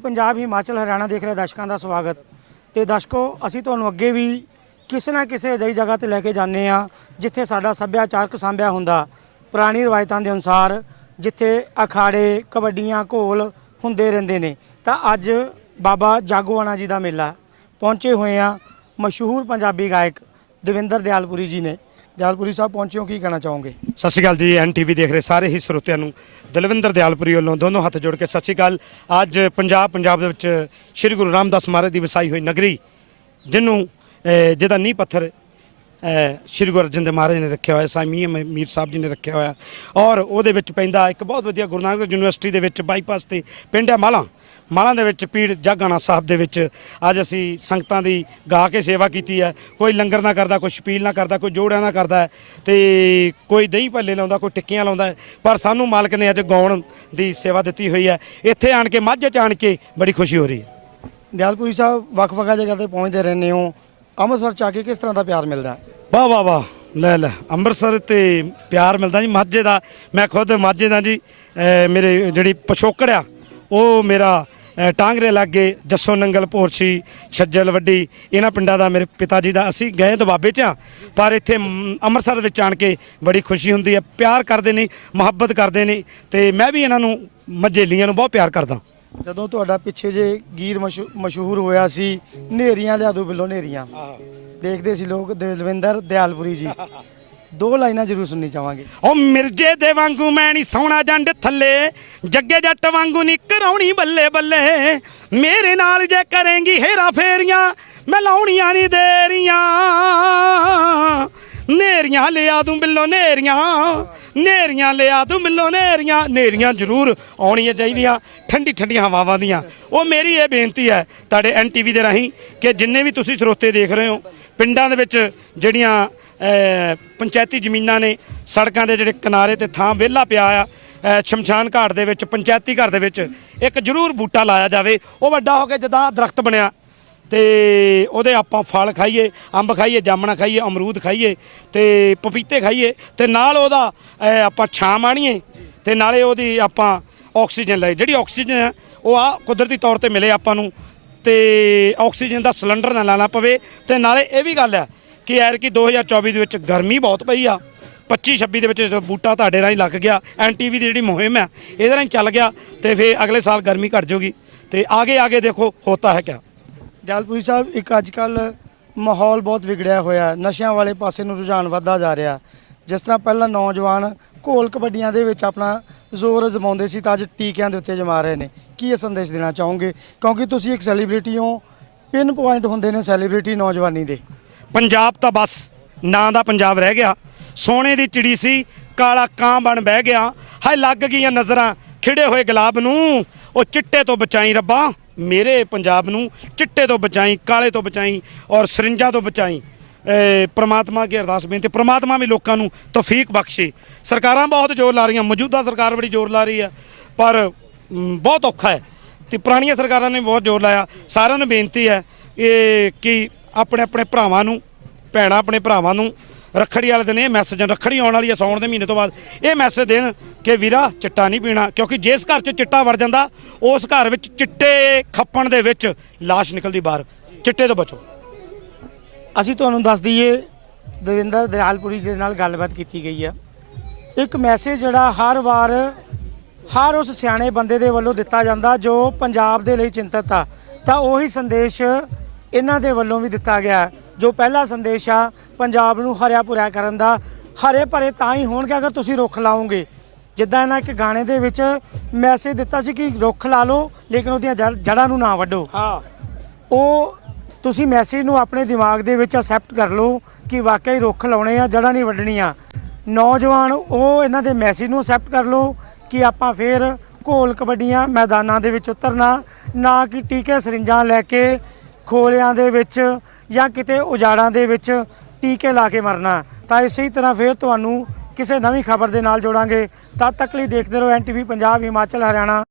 ਪੰਜਾਬ ਹਿਮਾਚਲ ਹਰਿਆਣਾ ਦੇਖ ਰਹੇ ਦਰਸ਼ਕਾਂ ਦਾ ਸਵਾਗਤ। ਤੇ ਦਰਸ਼ਕੋ, ਅਸੀਂ ਤੁਹਾਨੂੰ ਅੱਗੇ ਵੀ ਕਿਸੇ ਨਾ ਕਿਸੇ ਅਜਿਹੀ ਜਗ੍ਹਾ ਤੇ ਲੈ ਕੇ ਜਾਂਦੇ ਆ ਜਿੱਥੇ ਸਾਡਾ ਸੱਭਿਆਚਾਰਕ ਸਾਂਭਿਆ ਹੁੰਦਾ। ਪੁਰਾਣੀ ਰਵਾਇਤਾਂ ਦੇ ਅਨੁਸਾਰ ਜਿੱਥੇ ਅਖਾੜੇ, ਕਬੱਡੀਆਂ, ਘੋਲ ਹੁੰਦੇ ਰਹਿੰਦੇ ਨੇ। ਤਾਂ ਅੱਜ ਬਾਬਾ ਜਾਗੋਆਣਾ ਜੀ ਦਾ ਮੇਲਾ। ਪਹੁੰਚੇ ਹੋਏ ਆ ਮਸ਼ਹੂਰ ਪੰਜਾਬੀ ਗਾਇਕ ਦਵਿੰਦਰ ਦਿਆਲਪੁਰੀ ਜੀ ਨੇ। ਦਿਆਲਪੁਰੀ ਸਾਹਿਬ ਪਹੁੰਚੇ ਹੋ, ਕੀ ਕਹਿਣਾ ਚਾਹੋਗੇ? ਸਤਿ ਸ਼੍ਰੀ ਅਕਾਲ ਜੀ, ਐਨਟੀਵੀ ਦੇਖ ਰਹੇ ਸਾਰੇ ਹੀ ਸਰੋਤਿਆਂ ਨੂੰ। ਦਲਵਿੰਦਰ ਦਿਆਲਪੁਰੀ ਵੱਲੋਂ ਦੋਨੋਂ ਹੱਥ ਜੋੜ ਕੇ ਸਤਿ ਸ਼੍ਰੀ ਅਕਾਲ। ਅੱਜ ਪੰਜਾਬ ਪੰਜਾਬ ਦੇ ਵਿੱਚ ਸ੍ਰੀ ਗੁਰੂ ਰਾਮਦਾਸ ਮਹਾਰਾਜ ਦੀ ਵਸਾਈ ਹੋਈ ਨਗਰੀ ਜਿਹਨੂੰ ਜਿਹਦਾ ਨੀਂਹ ਪੱਥਰ ਸ੍ਰੀ ਗੁਰੂ ਅਰਜਨ ਦੇਵ ਮਹਾਰਾਜ ਨੇ ਰੱਖਿਆ ਹੋਇਆ ਸਾਮੀ ਮੀਰ ਸਾਹਿਬ ਜੀ ਨੇ ਰੱਖਿਆ ਹੋਇਆ। ਔਰ ਉਹਦੇ ਵਿੱਚ ਪੈਂਦਾ ਇੱਕ ਬਹੁਤ ਵਧੀਆ ਗੁਰੂ ਨਾਨਕ ਦੇਵ ਯੂਨੀਵਰਸਿਟੀ ਦੇ ਵਿੱਚ ਬਾਈਪਾਸ ਤੇ ਪਿੰਡ ਹੈ ਮਾਲਾ। ਮਾਲਾ ਦੇ ਵਿੱਚ ਪੀੜ ਜਾਗਾਣਾ ਸਾਹਿਬ ਦੇ ਵਿੱਚ ਅੱਜ ਅਸੀਂ ਸੰਗਤਾਂ ਦੀ ਗਾ ਕੇ ਸੇਵਾ ਕੀਤੀ ਹੈ। ਕੋਈ ਲੰਗਰ ਨਾ ਕਰਦਾ, ਕੋਈ ਛਪੀਲ ਨਾ ਕਰਦਾ, ਕੋਈ ਜੋੜਿਆਂ ਨਾ ਕਰਦਾ ਹੈ ਤੇ ਕੋਈ ਦਹੀਂ ਭੱਲੇ ਲਾਉਂਦਾ, ਕੋਈ ਟਿੱਕੀਆਂ ਲਾਉਂਦਾ ਪਰ ਸਾਨੂੰ ਮਾਲਕ ਨੇ ਅੱਜ ਗਾਉਣ ਦੀ ਸੇਵਾ ਦਿੱਤੀ ਹੋਈ ਹੈ। ਇੱਥੇ ਆਣ ਕੇ, ਮਾਝੇ ਚ ਆਣ ਕੇ ਬੜੀ ਖੁਸ਼ੀ ਹੋ ਰਹੀ ਹੈ। ਦਿਆਲਪੁਰੀ ਸਾਹਿਬ ਵੱਖ-ਵੱਖ ਜਗ੍ਹਾ ਤੇ ਪਹੁੰਚਦੇ ਰਹਿੰਦੇ ਹੋ। ਅੰਮ੍ਰਿਤਸਰ ਚ ਆ ਕੇ ਕਿਸ ਤਰ੍ਹਾਂ ਦਾ ਪਿਆਰ ਮਿਲਦਾ? ਹੈ? ਵਾਹ ਵਾਹ ਵਾਹ। ਲੈ ਲੈ। ਅੰਮ੍ਰਿਤਸਰ ਤੇ ਪਿਆਰ ਮਿਲਦਾ ਜੀ ਮਾਝੇ ਦਾ। ਮੈਂ ਖੁਦ ਮਾਝੇ ਦਾ ਜੀ। ਅਹ ਮੇਰੇ ਜਿਹੜੀ ਪਛੋਕੜ ਆ ਉਹ ਮੇਰਾ ਅਹ ਟਾਂਗਰੇ ਲਾਗੇ ਜੱਸੋ ਨੰਗਲ ਪੋਰਸ਼ੀ ਛੱਜਲ ਵੱਡੀ ਇਹਨਾਂ ਪਿੰਡਾਂ ਦਾ ਮੇਰੇ ਪਿਤਾ ਜੀ ਦਾ। ਅਸੀਂ ਗਏ ਦਬਾਬੇ ਚ ਆ ਪਰ ਇੱਥੇ ਮ, ਅੰਮ੍ਰਿਤਸਰ ਵਿੱਚ ਆਣ ਕੇ ਬੜੀ ਖੁਸ਼ੀ ਹੁੰਦੀ ਹੈ। ਪਿਆਰ ਕਰਦੇ ਨੇ ਮੁਹੱਬਤ ਕਰਦੇ ਨੇ ਤੇ ਮੈਂ ਵੀ ਇਹਨਾਂ ਨੂੰ ਮਝੇਲੀਆਂ ਨੂੰ ਬਹੁਤ ਪਿਆਰ ਕਰਦਾ। ਜਦੋਂ ਤੁਹਾਡਾ ਪਿੱਛੇ ਜੇ ਗੀਰ ਮਸ਼ਹੂ- ਮਸ਼ਹੂਰ ਹੋਇਆ ਸੀ ਨੇਰੀਆਂ ਲਿਆ ਦੋ ਬਿੱਲੋ ਨੇਰੀਆਂ ਦੇਖਦੇ ਸੀ ਲੋਕ ਦਲਵਿੰਦਰ ਦਿਆਲਪੁਰੀ ਜੀ। ਦੋ ਲਾਈਨਾਂ ਜ਼ਰੂਰ ਸੁਣਨੀ ਚਾਹਾਂਗੇ। ਉਹ ਮਿਰਜੇ ਦੇ ਵਾਂਗੂ ਮੈਂ ਨਹੀਂ ਸੋਹਣਾ ਜੰਡ ਥੱਲੇ ਜੱਗੇ ਜੱਟ ਵਾਂਗੂ ਨਹੀਂ ਕਰਾਉਣੀ ਬੱਲੇ ਬੱਲੇ। ਮੇਰੇ ਨਾਲ ਜੇ ਕਰੇਂਗੀ ਹੇਰਾ ਫੇਰੀਆਂ ਮੈਂ ਲਾਉਣੀਆਂ ਨਹੀਂ ਦੇਰੀਆਂ। ਨੇਰੀਆਂ ਲਿਆ ਦੂੰ ਬਿੱਲੋ ਨੇਰੀਆਂ ਨੇਰੀਆਂ ਲਿਆ ਦੂੰ ਬਿੱਲੋ ਨੇਰੀਆਂ ਨੇਰੀਆਂ ਜ਼ਰੂਰ ਆਉਣੀਆਂ ਚਾਹੀਦੀਆਂ, ਠੰਡੀ ਠੰਡੀਆਂ ਹਵਾਵਾਂ ਦੀਆਂ। ਉਹ ਮੇਰੀ ਇਹ ਬੇਨਤੀ ਹੈ ਤੁਹਾਡੇ ਐਨਟੀਵੀ ਦੇ ਰਾਹੀਂ ਕਿ ਜਿੰਨੇ ਵੀ ਤੁਸੀਂ ਸਰੋਤੇ ਦੇਖ ਰਹੇ ਹੋ, ਪਿੰਡਾਂ ਦੇ ਵਿੱਚ ਜਿਹੜੀਆਂ ਪੰਚਾਇਤੀ ਜ਼ਮੀਨਾਂ ਨੇ, ਸੜਕਾਂ ਦੇ ਜਿਹੜੇ ਕਿਨਾਰੇ ਤੇ ਥਾਂ ਵਿਹਲਾ ਪਿਆ ਆ ਸ਼ਮਸ਼ਾਨ ਘਾਟ ਦੇ ਵਿੱਚ, ਪੰਚਾਇਤੀ ਘਰ ਦੇ ਵਿੱਚ, ਇੱਕ ਜ਼ਰੂਰ ਬੂਟਾ ਲਾਇਆ ਜਾਵੇ। ਉਹ ਵੱਡਾ ਹੋ ਕੇ ਜਦਾਂ ਦਰਖਤ ਬਣਿਆ ਤੇ ਉਹਦੇ ਆਪਾਂ ਫਲ ਖਾਈਏ, ਅੰਬ ਖਾਈਏ, ਜਾਮਣਾ ਖਾਈਏ, ਅਮਰੂਦ ਖਾਈਏ ਤੇ ਪਪੀਤੇ ਖਾਈਏ ਤੇ ਨਾਲ ਉਹਦਾ ਆਪਾਂ ਛਾਂ ਮਾਣੀਏ ਤੇ ਨਾਲੇ ਉਹਦੀ ਆਪਾਂ ਆਕਸੀਜਨ ਲਏ ਜਿਹੜੀ ਆਕਸੀਜਨ ਹੈ, ਉਹ ਆ ਕੁਦਰਤੀ ਤੌਰ ਤੇ ਮਿਲੇ ਆਪਾਂ ਨੂੰ ਤੇ ਆਕਸੀਜਨ ਦਾ ਸਿਲੰਡਰ ਨਾ ਲਾਣਾ ਪਵੇ ਤੇ ਨਾਲੇ ਇਹ ਵੀ ਗੱਲ ਹੈ ਕਿ ਯਾਰ ਕਿ 2024 ਦੇ ਵਿੱਚ ਗਰਮੀ ਬਹੁਤ ਪਈ ਆ। 25 26 ਦੇ ਵਿੱਚ ਬੂਟਾ ਤੁਹਾਡੇ ਰਾਹੀਂ ਲੱਗ ਗਿਆ ਐਨਟੀਵੀ ਦੀ ਜਿਹੜੀ ਮੁਹਿੰਮ ਹੈ, ਇਹਦੇ ਰਾਹੀਂ ਚੱਲ ਗਿਆ ਤੇ ਫਿਰ ਅਗਲੇ ਸਾਲ ਗਰਮੀ ਘਟ ਜਾਊਗੀ। ਤੇ ਆਗੇ ਆਗੇ ਦੇਖੋ, ਹੋਤਾ ਹੈ ਕਿਆ। ਦਿਆਲਪੁਰੀ ਸਾਹਿਬ, ਇੱਕ ਅੱਜ ਕੱਲ ਮਾਹੌਲ ਬਹੁਤ ਵਿਗੜਿਆ ਹੋਇਆ ਨਸ਼ਿਆਂ ਵਾਲੇ ਪਾਸੇ ਨੂੰ ਰੁਝਾਨ ਵੱਧਦਾ ਜਾ ਰਿਹਾ ਜਿਸ ਤਰ੍ਹਾਂ ਪਹਿਲਾਂ ਨੌਜਵਾਨ ਘੋਲ ਕਬੱਡੀਆਂ ਦੇ ਵਿੱਚ ਆਪਣਾ ਜ਼ੋਰ ਜਮਾਉਂਦੇ ਸੀ, ਤਾਂ ਅੱਜ ਟੀਕਿਆਂ ਦੇ ਉੱਤੇ ਜਮਾ ਰਹੇ ਨੇ। ਕੀ ਇਹ ਸੰਦੇਸ਼ ਦੇਣਾ ਚਾਹੋਗੇ? ਕਿਉਂਕਿ ਤੁਸੀਂ ਇੱਕ ਸੈਲੀਬ੍ਰਿਟੀ ਹੋ ਪਿੰਨ ਪੁਆਇੰਟ ਹੁੰਦੇ ਨੇ ਸੈਲੀਬ੍ਰਿਟੀ ਨੌਜਵਾਨੀ ਦੇ। ਪੰਜਾਬ ਤਾਂ ਬਸ, ਨਾਂ ਦਾ ਪੰਜਾਬ ਰਹਿ ਗਿਆ। ਸੋਨੇ ਦੀ ਚਿੜੀ ਸੀ, ਕਾਲਾ ਕਾਂ ਬਣ ਬਹਿ ਗਿਆ। ਹਾਏ, ਲੱਗ ਗਈਆਂ ਨਜ਼ਰਾਂ, ਖਿੜੇ ਹੋਏ ਗੁਲਾਬ ਨੂੰ। ਉਹ ਚਿੱਟੇ ਤੋਂ ਬਚਾਈ ਰੱਬਾ। ਮੇਰੇ ਪੰਜਾਬ ਨੂੰ ਚਿੱਟੇ ਤੋਂ ਬਚਾਈ ਕਾਲੇ ਤੋਂ ਬਚਾਈ ਔਰ ਸਰਿੰਜਾਂ ਤੋਂ ਬਚਾਈ ਏ, ਪ੍ਰਮਾਤਮਾ ਅੱਗੇ ਅਰਦਾਸ ਬੇਨਤੀ ਪ੍ਰਮਾਤਮਾ ਵੀ ਲੋਕਾਂ ਨੂੰ ਤੌਫੀਕ ਬਖਸ਼ੇ। ਸਰਕਾਰਾਂ ਬਹੁਤ ਜ਼ੋਰ ਲਾ ਰਹੀਆਂ ਮੌਜੂਦਾ ਸਰਕਾਰ ਬੜੀ ਜ਼ੋਰ ਲਾ ਰਹੀ ਹੈ ਪਰ ਬਹੁਤ ਔਖਾ ਹੈ। ਤੇ ਪੁਰਾਣੀਆਂ ਸਰਕਾਰਾਂ ਨੇ ਬਹੁਤ ਜ਼ੋਰ ਲਾਇਆ। ਸਾਰਿਆਂ ਨੂੰ ਬੇਨਤੀ ਹੈ ਇਹ ਕਿ ਆਪਣੇ ਆਪਣੇ ਭਰਾਵਾਂ ਨੂੰ ਭੈਣਾਂ ਆਪਣੇ ਭਰਾਵਾਂ ਨੂੰ ਰੱਖੜੀ ਵਾਲੇ ਦਿਨ ਇਹ ਮੈਸੇਜ ਰੱਖੜੀ ਆਉਣ ਵਾਲੀ ਹੈ ਸਾਉਣ ਦੇ ਮਹੀਨੇ ਤੋਂ ਬਾਅਦ। ਇਹ ਮੈਸੇਜ ਦੇਣ ਕਿ ਵੀਰਾ, ਚਿੱਟਾ ਨਹੀਂ ਪੀਣਾ, ਕਿਉਂਕਿ ਜਿਸ ਘਰ 'ਚ ਚਿੱਟਾ ਵੜ ਜਾਂਦਾ, ਉਸ ਘਰ ਵਿੱਚ ਚਿੱਟੇ ਖੱਪਣ ਦੇ ਵਿੱਚ ਲਾਸ਼ ਨਿਕਲਦੀ ਬਾਹਰ। ਚਿੱਟੇ ਤੋਂ ਬਚੋ। ਅਸੀਂ ਤੁਹਾਨੂੰ ਦੱਸ ਦਈਏ, ਦਵਿੰਦਰ ਦਿਆਲਪੁਰੀ ਦੇ ਨਾਲ ਗੱਲਬਾਤ ਕੀਤੀ ਗਈ ਆ। ਇੱਕ ਮੈਸੇਜ ਜਿਹੜਾ ਹਰ ਵਾਰ, ਹਰ ਉਸ ਸਿਆਣੇ ਬੰਦੇ ਦੇ ਵੱਲੋਂ ਦਿੱਤਾ ਜਾਂਦਾ, ਜੋ ਪੰਜਾਬ ਦੇ ਲਈ ਚਿੰਤਤ ਆ। ਤਾਂ ਉਹੀ ਸੰਦੇਸ਼ ਇਹਨਾਂ ਦੇ ਵੱਲੋਂ ਵੀ ਦਿੱਤਾ ਗਿਆ। ਜੋ ਪਹਿਲਾ ਸੰਦੇਸ਼ ਆ ਪੰਜਾਬ ਨੂੰ ਹਰਿਆ ਭਰਿਆ ਕਰਨ ਦਾ ਹਰੇ ਭਰੇ ਤਾਂ ਹੀ ਹੋਣਗੇ ਅਗਰ ਤੁਸੀਂ ਰੁੱਖ ਲਾਓਗੇ। ਜਿੱਦਾਂ ਇਹਨਾਂ ਇੱਕ ਗਾਣੇ ਦੇ ਵਿੱਚ ਮੈਸੇਜ ਦਿੱਤਾ ਸੀ ਕਿ ਰੁੱਖ ਲਾ ਲਓ ਲੇਕਿਨ ਉਹਦੀਆਂ ਜੜ- ਜੜ੍ਹਾਂ ਨੂੰ ਨਾ ਵੱਢੋ। ਹਾਂ। ਉਹ ਤੁਸੀਂ ਮੈਸੇਜ ਨੂੰ ਆਪਣੇ ਦਿਮਾਗ ਦੇ ਵਿੱਚ ਅਸੈਪਟ ਕਰ ਲਓ ਕਿ ਵਾਕਈ ਰੁੱਖ ਲਾਉਣੇ ਆ ਜੜ੍ਹਾਂ ਨਹੀਂ ਵੱਢਣੀਆਂ। ਨੌਜਵਾਨ ਉਹ ਇਹਨਾਂ ਦੇ ਮੈਸੇਜ ਨੂੰ ਅਸੈਪਟ ਕਰ ਲਓ ਕਿ ਆਪਾਂ ਫੇਰ ਘੋਲ ਕਬੱਡੀਆਂ ਮੈਦਾਨਾਂ ਦੇ ਵਿੱਚ ਉਤਰਨਾ ਨਾ ਕਿ ਟੀਕੇ ਸਰਿੰਜਾਂ ਲੈ ਕੇ ਖੋਲਿਆਂ ਦੇ ਵਿੱਚ ਜਾਂ ਕਿਤੇ ਉਜਾੜਾਂ ਦੇ ਵਿੱਚ ਟੀਕੇ ਲਾ ਕੇ ਮਰਨਾ। ਤਾਂ ਇਸੇ ਤਰ੍ਹਾਂ ਫਿਰ ਤੁਹਾਨੂੰ ਕਿਸੇ ਨਵੀਂ ਖਬਰ ਦੇ ਨਾਲ ਜੋੜਾਂਗੇ। ਤਦ ਤੱਕ ਲਈ ਦੇਖਦੇ ਰਹੋ ਐਨਟੀਵੀ ਪੰਜਾਬ, ਹਿਮਾਚਲ, ਹਰਿਆਣਾ।